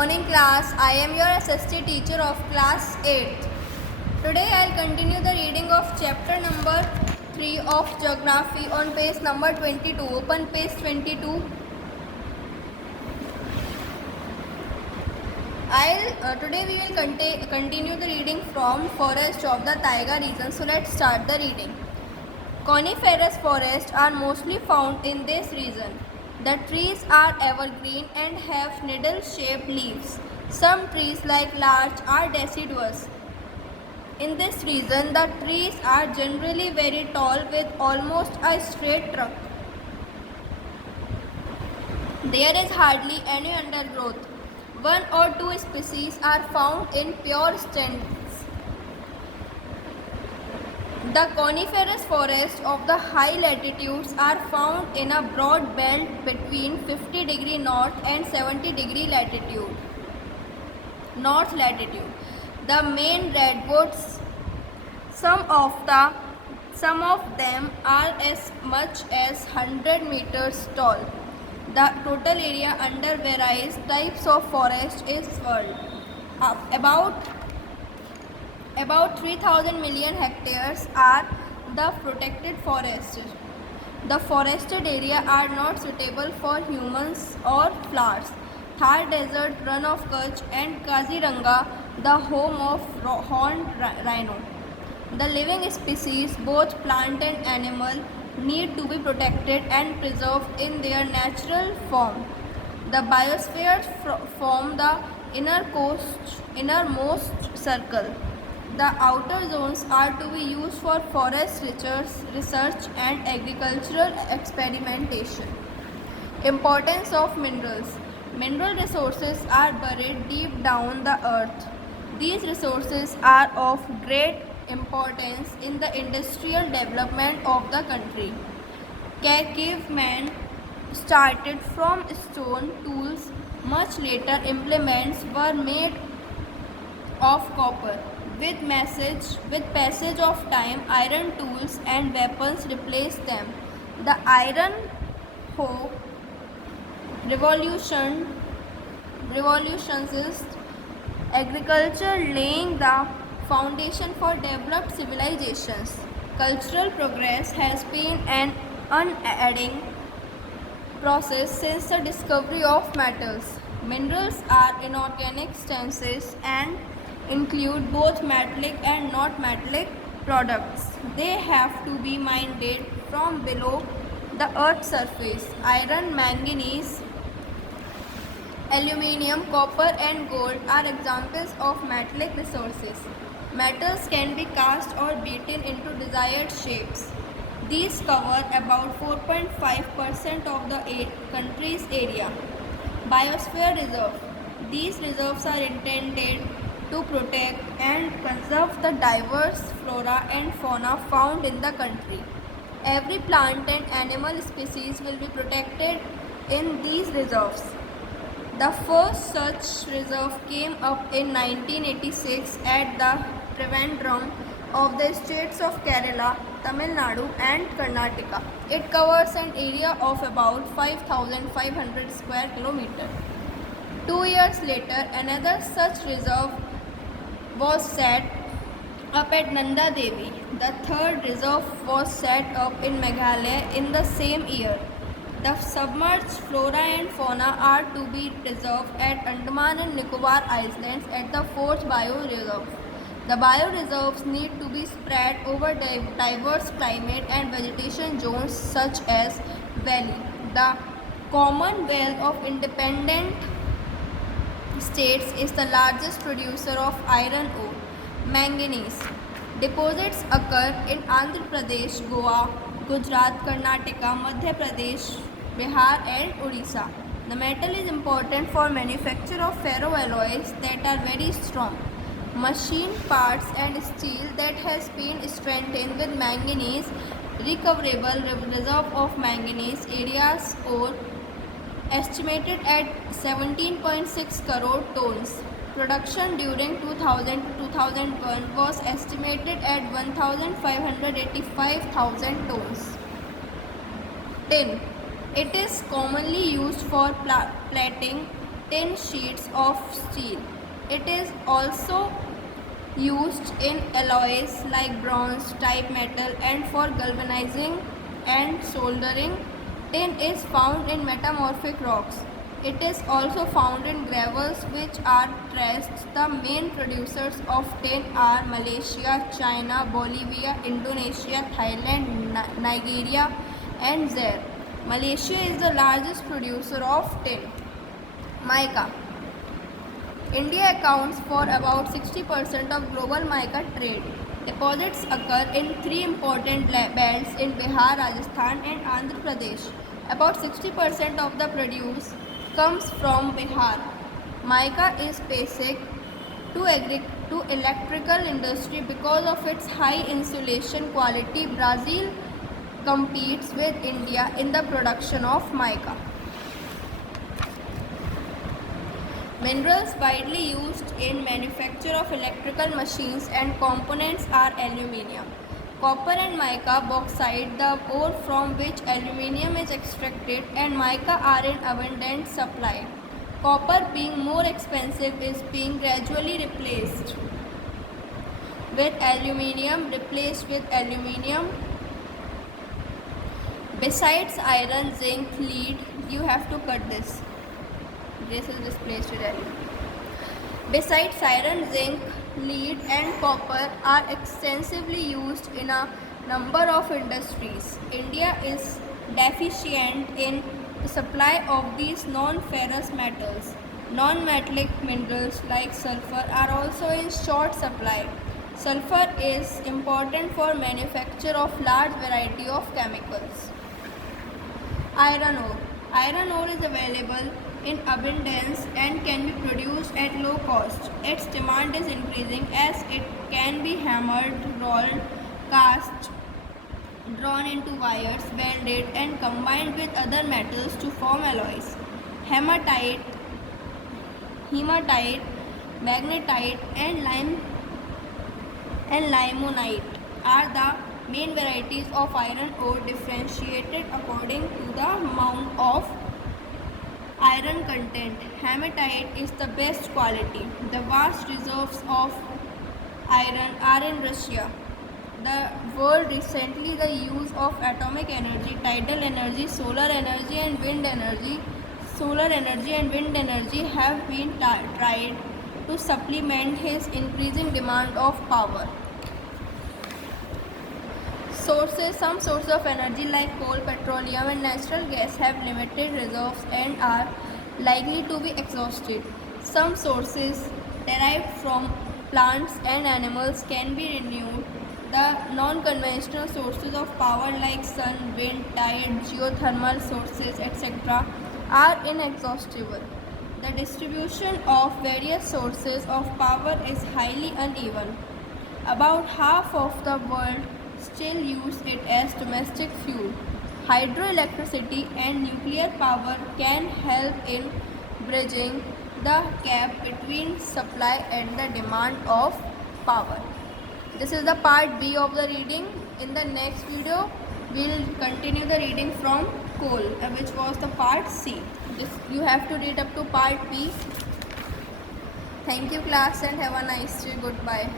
morning class. I am your SST teacher of class 8th. Today I will continue the reading of chapter number 3 of geography on page number 22. Open page 22. Today we will continue the reading from Forest of the Taiga region. So let's start the reading. Coniferous forests are mostly found in this region. The trees are evergreen and have needle-shaped leaves. Some trees like larch are deciduous. In this region, the trees are generally very tall with almost a straight trunk. There is hardly any undergrowth. One or two species are found in pure stands. The coniferous forests of the high latitudes are found in a broad belt between 50° north and 70° north latitude. The main redwoods, some of them are as much as 100 meters tall. The total area under various types of forest is world. About 3,000 million hectares are the protected forests. The forested area are not suitable for humans or flowers. Thar Desert, Run of Kutch and Kaziranga, the home of horned rhino. The living species, both plant and animal, need to be protected and preserved in their natural form. The biospheres form the innermost circle. The outer zones are to be used for forest research and agricultural experimentation. Importance of minerals. Mineral resources are buried deep down the earth. These resources are of great importance in the industrial development of the country. Cavemen started from stone tools. Much later implements were made of copper. With passage of time, iron tools and weapons replaced them. The iron hoe revolutionized agriculture, laying the foundation for developed civilizations. Cultural progress has been an unending process since the discovery of metals. Minerals are inorganic substances and include both metallic and not metallic products. They have to be mined from below the earth's surface. Iron, manganese, aluminium, copper and gold are examples of metallic resources. Metals can be cast or beaten into desired shapes. These cover about 4.5% of the country's area. Biosphere reserve. These reserves are intended to protect and conserve the diverse flora and fauna found in the country. Every plant and animal species will be protected in these reserves. The first such reserve came up in 1986 at the Trivandrum of the states of Kerala, Tamil Nadu and Karnataka. It covers an area of about 5,500 square kilometers. 2 years later, another such reserve was set up at Nanda Devi. The third reserve was set up in Meghalaya in the same year. The submerged flora and fauna are to be preserved at Andaman and Nicobar Islands at the fourth bioreserve. The bioreserves need to be spread over diverse climate and vegetation zones such as valley. The Commonwealth of Independent States is the largest producer of iron ore. Manganese deposits occur in Andhra Pradesh, Goa, Gujarat, Karnataka, Madhya Pradesh, Bihar and Odisha. The metal is important for manufacture of ferroalloys that are very strong. Machine parts and steel that has been strengthened with manganese. Recoverable reserve of manganese areas ore estimated at 17.6 crore tons. Production during 2000 to 2001 was estimated at 1,585,000 tons. Tin. It is commonly used for plating thin sheets of steel. It is also used in alloys like bronze type metal and for galvanizing and soldering. Tin is found in metamorphic rocks. It is also found in gravels which are terrestrial. The main producers of tin are Malaysia, China, Bolivia, Indonesia, Thailand, Nigeria and Zaire. Malaysia is the largest producer of tin. Mica. India accounts for about 60% of global mica trade. Deposits occur in three important belts in Bihar, Rajasthan and Andhra Pradesh. About 60% of the produce comes from Bihar. Mica is basic to electrical industry because of its high insulation quality. Brazil competes with India in the production of mica. Minerals widely used in manufacture of electrical machines and components are aluminium, copper and mica bauxite, the ore from which aluminium is extracted, and mica are in abundant supply. Copper, being more expensive, is being gradually replaced with aluminium. Besides iron, zinc, lead, you have to cut this. This is displaced with aluminum. Besides iron, zinc, lead and copper are extensively used in a number of industries. India is deficient in the supply of these non-ferrous metals. Non-metallic minerals like sulfur are also in short supply. Sulfur is important for manufacture of large variety of chemicals. Iron ore. Iron ore is available in abundance and can be produced at low cost. Its demand is increasing as it can be hammered, rolled, cast, drawn into wires, welded and combined with other metals to form alloys. Hematite, magnetite and limonite are the main varieties of iron ore, differentiated according to the amount of iron content. Hematite is the best quality. The vast reserves of iron are in Russia. The world recently the use of atomic energy, tidal energy, solar energy and wind energy have been tried to supplement his increasing demand of power. Some sources of energy like coal, petroleum and natural gas have limited reserves and are likely to be exhausted. Some sources derived from plants and animals can be renewed. The non-conventional sources of power like sun, wind, tide, geothermal sources, etc. are inexhaustible. The distribution of various sources of power is highly uneven. About half of the world still use it as domestic fuel. Hydroelectricity and nuclear power can help in bridging the gap between supply and the demand of power. This is the part B of the reading. In the next video, we'll continue the reading from coal, which was the part C. You have to read up to part B. Thank you class and have a nice day. Goodbye.